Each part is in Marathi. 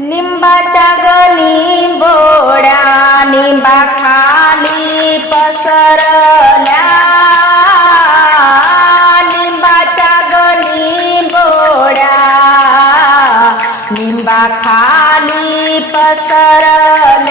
लिंबाच्या गणी बोड्या लिंबा खाली पसरल्या. लिंबाच्या गणी बोड्या लिंबा खाली पसरल्या.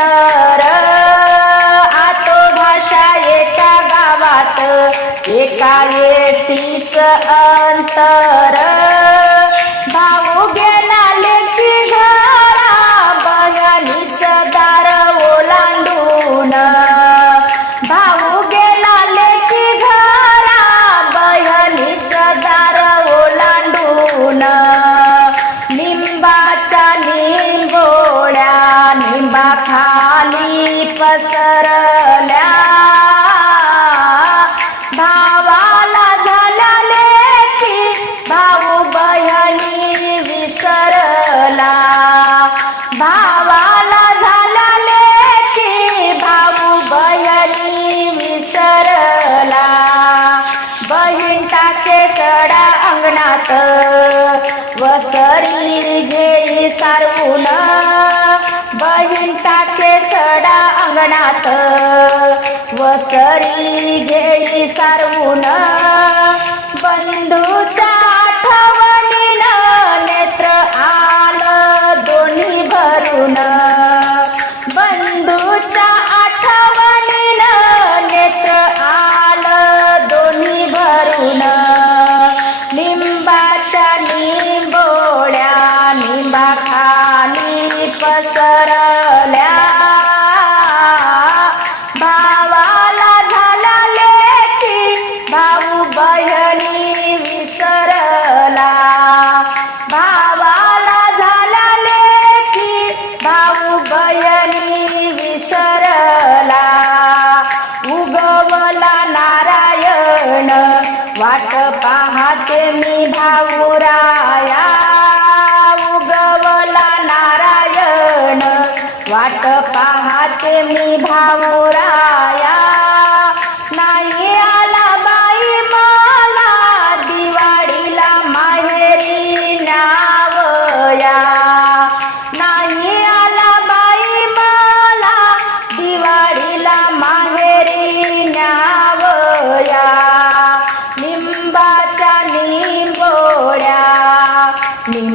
তার अंगणात वसरी घेई सारवून बहीण टाके सडा अंगणात वसरी घेई सारवून बंधू मी भाऊराया उगवला नारायण. वाट पाहते मी भाऊ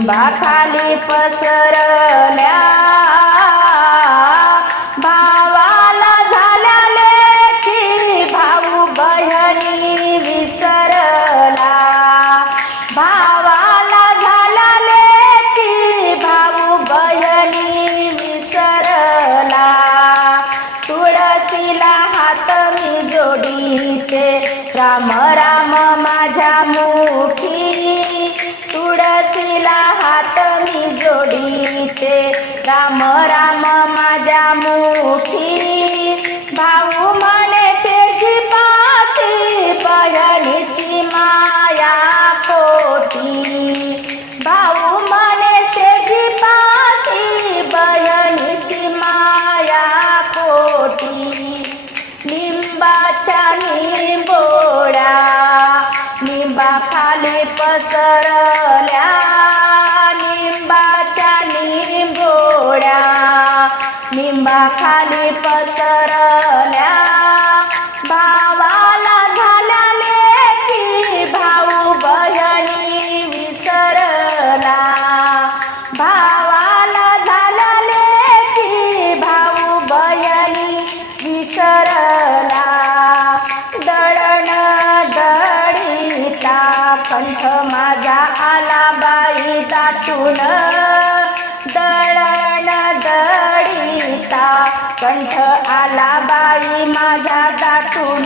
लिंबा खाली पसरल्या. भावाला झाल्या लेखी भाऊ बहिणी विसरला. भावाला झाल्या लेखी भाऊ बहिणी विसरला. तुळसीला हात मी जोडीते. राम राम माझ्या मू हात मी जोडीते राम राम माझ्या मुखी. भाऊ म्हणे शेजी पाती बहिणीची माया पोटी. भाऊ म्हणे शेजी पाती बहिणीची माया पोटी. लिंबाच्या निंबोडा निंबा खाली पसर निंबा खाली पसरल्या. भावाला झाल्या लेखी भाऊ बहिणी विसरला. भावाला झाल्या लेखी भाऊ बहिणी विसरला. दळण दळीता कंठ माझा आला बाई दाटून कंठ आला बाई माझा दाटून